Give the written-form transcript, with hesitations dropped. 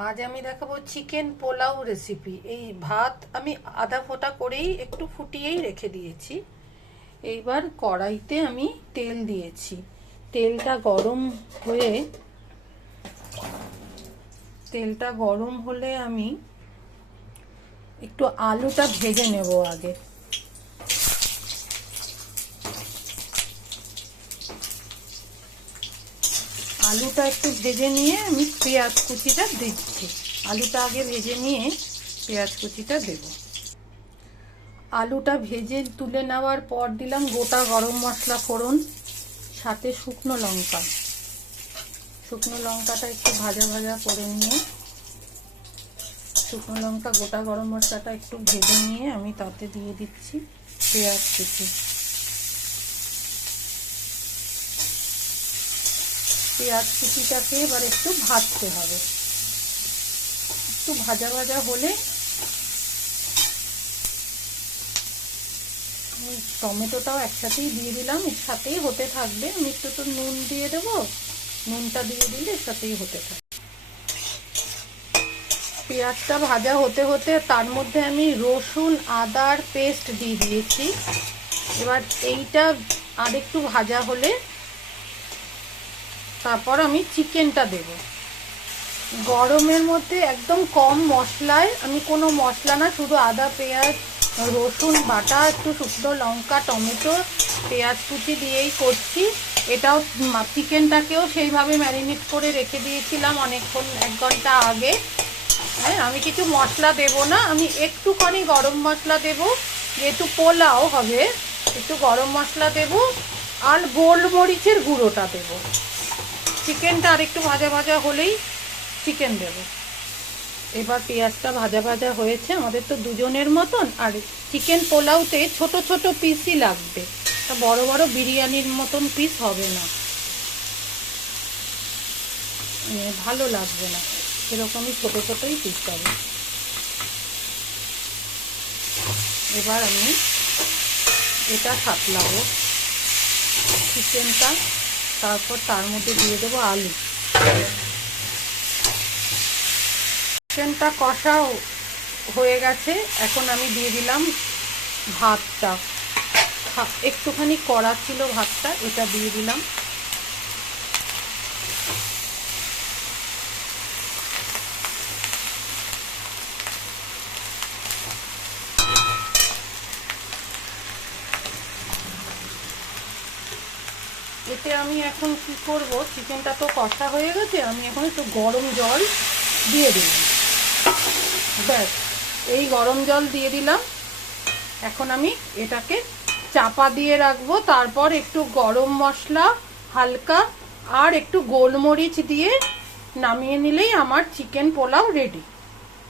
আজ আমি দেখাবো চিকেন পোলাও রেসিপি। এই ভাত আমি আধা ফোঁটা করেই একটু ফুটিয়েই রেখে দিয়েছি। এইবার কড়াইতে আমি তেল দিয়েছি। তেলটা গরম হলে আমি একটু আলুটা ভেজে নেব আগে। আলুটা একটু ভেজে নিয়ে আমি পেঁয়াজ কুচিটা দিচ্ছি। আলুটা আগে ভেজে নিয়ে পেঁয়াজ কুচিটা দেব। আলুটা ভেজে তুলে নেওয়ার পর দিলাম গোটা গরম মশলা ফোড়ন, সাথে শুকনো লঙ্কা। শুকনো লঙ্কাটা একটু ভাজা ভাজা করে নিয়ে, শুকনো লঙ্কা গোটা গরম মশলাটা একটু ভেজে নিয়ে আমি তাতে দিয়ে দিচ্ছি পেঁয়াজ কুচি। পেঁয়াজ কুচিটাকে এবার একটু ভাজতে হবে। একটু ভাজা ভাজা হলে আমি টমেটোটাও একসাথেই দিয়ে দিলাম, এর সাথেই হতে থাকবে। আমি একটু তো নুন দিয়ে দেবো, নুনটা দিয়ে দিলে এর সাথেই হতে থাকবে। পেঁয়াজটা ভাজা হতে হতে তার মধ্যে আমি রসুন আদার পেস্ট দিয়ে দিয়েছি। এবার এইটা আরেকটু ভাজা হলে তারপর আমি চিকেনটা দেব। গরমের মধ্যে একদম কম মশলায়, আমি কোনো মশলা না, শুধু আদা পেঁয়াজ রসুন বাটা, একটু শুকনো লঙ্কা টমেটো পেঁয়াজ কুচি দিয়েই করছি। এটাও চিকেনটাকেও সেইভাবে ম্যারিনেট করে রেখে দিয়েছিলাম অনেকক্ষণ, 1 ঘন্টা আগে। হ্যাঁ, আমি কিছু মশলা দেব না, আমি একটুখানি গরম মশলা দেব, যেহেতু পোলাও হবে একটু গরম মশলা দেব আর গোলমরিচের গুঁড়োটা দেব। চিকেনটা আর একটু ভাজা ভাজা হলেই চিকেন দেব। এবার পেঁয়াজটা ভাজা ভাজা হয়েছে, আমাদের তো দুজনের মতন, আর চিকেন পোলাওতে ছোট ছোট পিসই লাগবে, বড় বড় বিরিয়ানির মতন পিস হবে না, ভালো লাগবে না, এরকমই ছোট ছোটই পিস হবে। এবার আমি এটা সাতলাবো চিকেনটা, তারপর তার মধ্যে দিয়ে দেবো আলু। চিকেনটা কষা হয়ে গেছে, এখন আমি দিয়ে দিলাম ভাতটা। একটুখানি কড়া ছিল ভাতটা, এটা দিয়ে দিলাম। এতে আমি এখন কি করব, চিকেনটা তো কষা হয়ে গেছে, আমি এখন একটু গরম জল দিয়ে দিলাম। ব্যাস, এই গরম জল দিয়ে দিলাম। এখন আমি এটাকে চাপা দিয়ে রাখবো, তারপর একটু গরম মশলা হালকা আর একটু গোলমরিচ দিয়ে নামিয়ে নিলেই আমার চিকেন পোলাও রেডি।